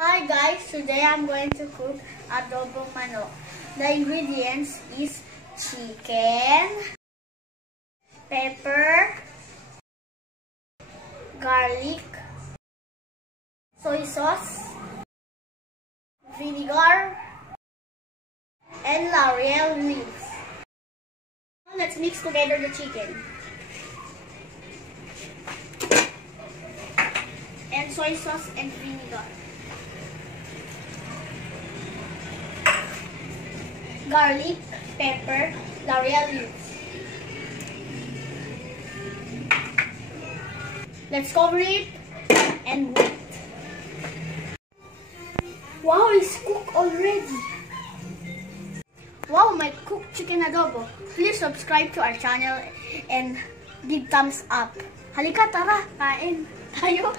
Hi guys, today I'm going to cook adobo manok. The ingredients is chicken, pepper, garlic, soy sauce, vinegar, and laurel leaves. Now let's mix together the chicken and soy sauce and vinegar. Garlic, pepper, laurel leaves. Let's cover it and wait. Wow, it's cooked already. Wow, my cooked chicken adobo. Please subscribe to our channel and give thumbs up. Halika, tara, kain tayo.